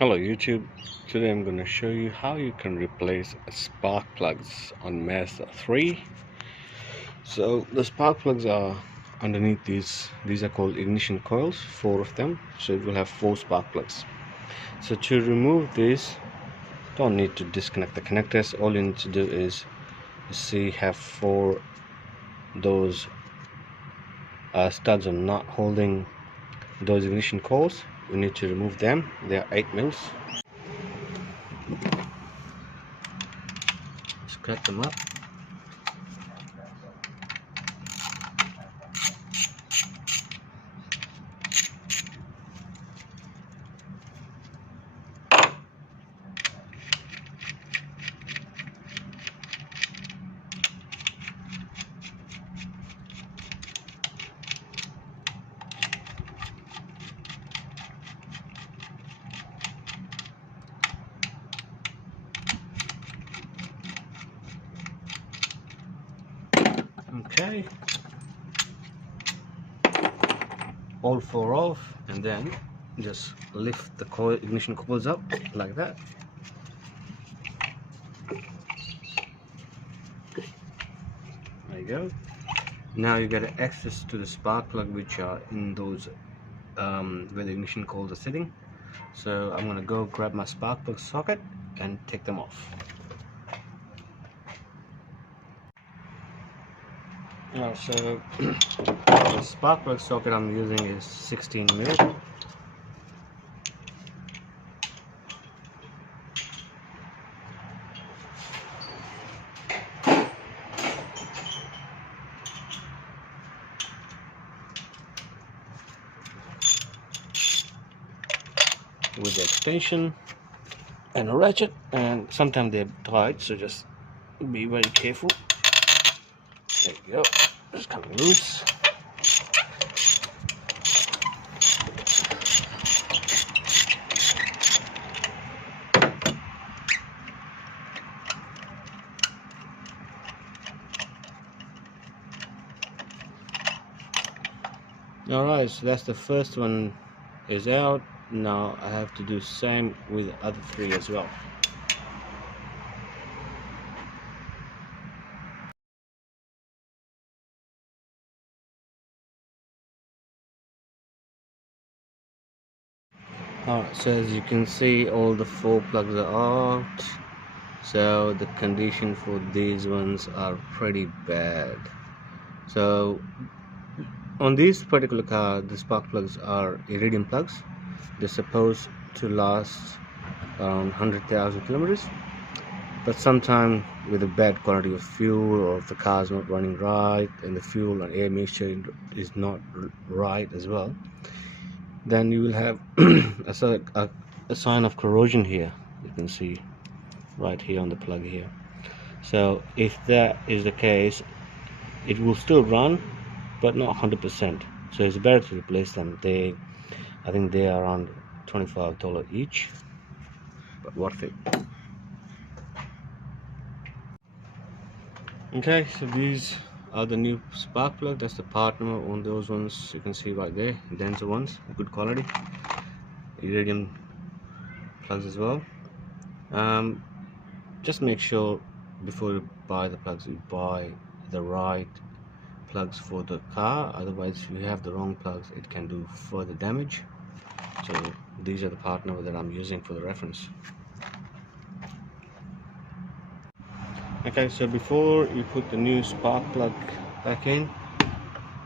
Hello YouTube, today I'm going to show you how you can replace spark plugs on Mazda 3. So the spark plugs are underneath these are called ignition coils, 4 of them, so it will have 4 spark plugs. So to remove this, don't need to disconnect the connectors. All you need to do is, you see, have 4 those studs are not holding those ignition coils. You need to remove them. They are 8 mils. Just crack them up. Okay, all 4 off, and then just lift the ignition coils up like that. There you go. Now you get access to the spark plug which are in those where the ignition coils are sitting. So I'm gonna go grab my spark plug socket and take them off. So the spark plug socket I'm using is 16 mil. With the extension and a ratchet, and sometimes they're tight, so just be very careful. There you go, it's coming loose. Alright, so that's the first one is out. Now I have to do same with the other 3 as well. Alright, so as you can see, all the 4 plugs are out. So the condition for these ones are pretty bad. So on this particular car, the spark plugs are iridium plugs. They're supposed to last around 100,000 kilometers, but sometimes with a bad quality of fuel, or if the car is not running right and the fuel and air mixture is not right as well, then you will have a sign of corrosion here. You can see right here on the plug here. So if that is the case, it will still run but not 100%, so it's better to replace them. I think they are around $25 each, but worth it. Okay, so these are the new spark plug. That's the part number on those ones. You can see right there, Denso ones, good quality, iridium plugs as well. Just make sure before you buy the plugs, you buy the right plugs for the car. Otherwise, if you have the wrong plugs, it can do further damage. So these are the part number that I'm using for the reference. Okay, so before you put the new spark plug back in,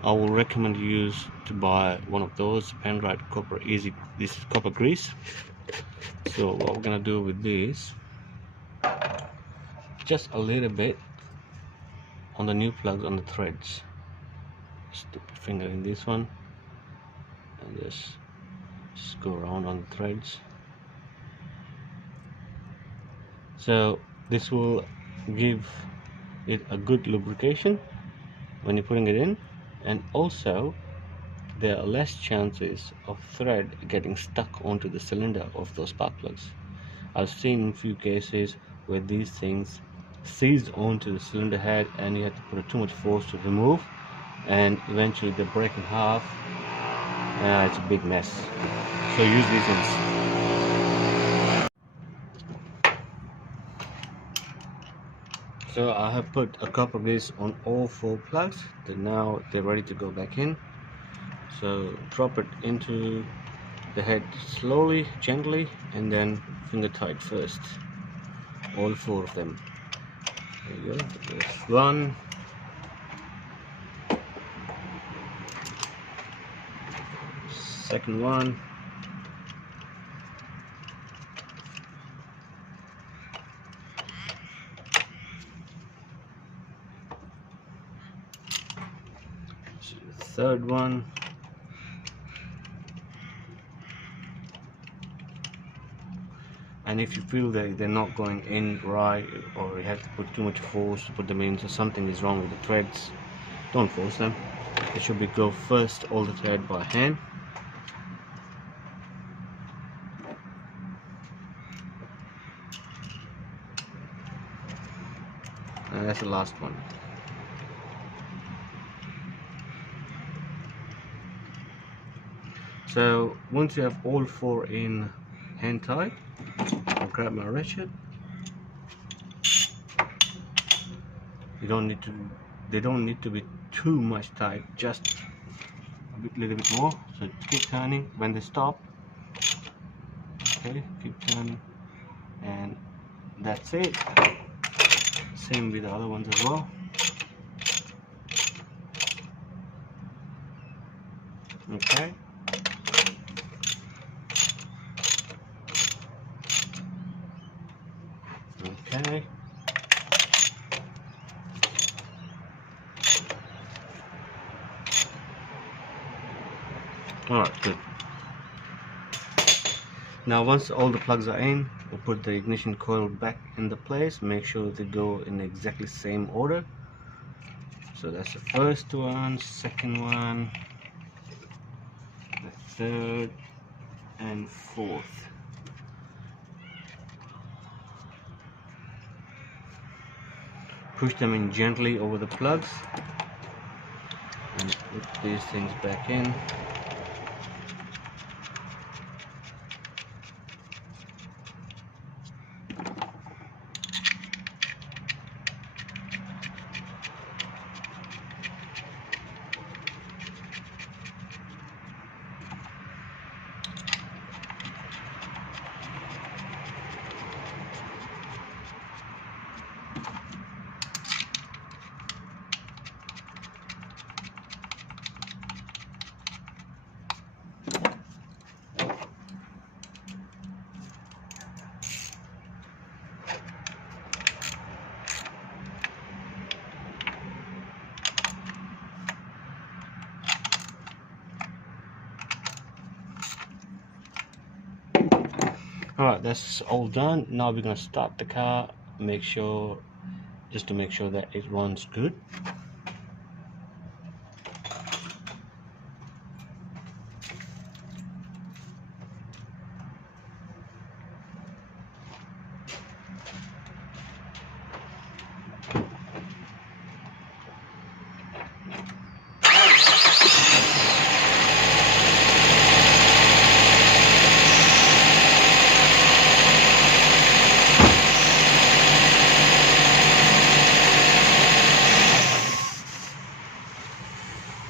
I will recommend you to buy one of those Penrite Copper Easy, this copper grease. So what we're gonna do with this, just a little bit on the new plugs on the threads. Just dip your finger in this one and just go around on the threads. So this will give it a good lubrication when you're putting it in, and also there are less chances of thread getting stuck onto the cylinder of those spark plugs. I've seen a few cases where these things seized onto the cylinder head and you have to put too much force to remove, and eventually they break in half. It's a big mess. So use these ones. So I have put a couple of these on all 4 plugs. Now they're ready to go back in. So drop it into the head slowly, gently, and then finger tight first. All 4 of them. There you go. There's one. Second one. Third one. And if you feel that they're not going in right, or you have to put too much force to put them in, so something is wrong with the threads, don't force them. It should be go first all the thread by hand. And that's the last one. So once you have all 4 in hand tight, I'll grab my ratchet. They don't need to be too much tight, just a little bit more. So keep turning when they stop. Okay, keep turning, and that's it. Same with the other ones as well. Okay. Okay. Alright, good. Now once all the plugs are in, we'll put the ignition coil back in the place. Make sure they go in exactly same order. So that's the first one, second one, the third, and fourth. Push them in gently over the plugs and put these things back in. Alright, that's all done. Now we're going to start the car, just to make sure that it runs good.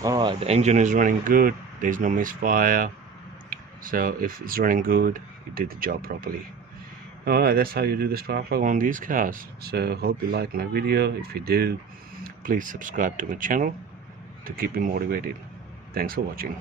Alright, the engine is running good, there's no misfire, so if it's running good, you did the job properly. Alright, that's how you do the spark plug on these cars. So hope you like my video. If you do, please subscribe to my channel to keep me motivated. Thanks for watching.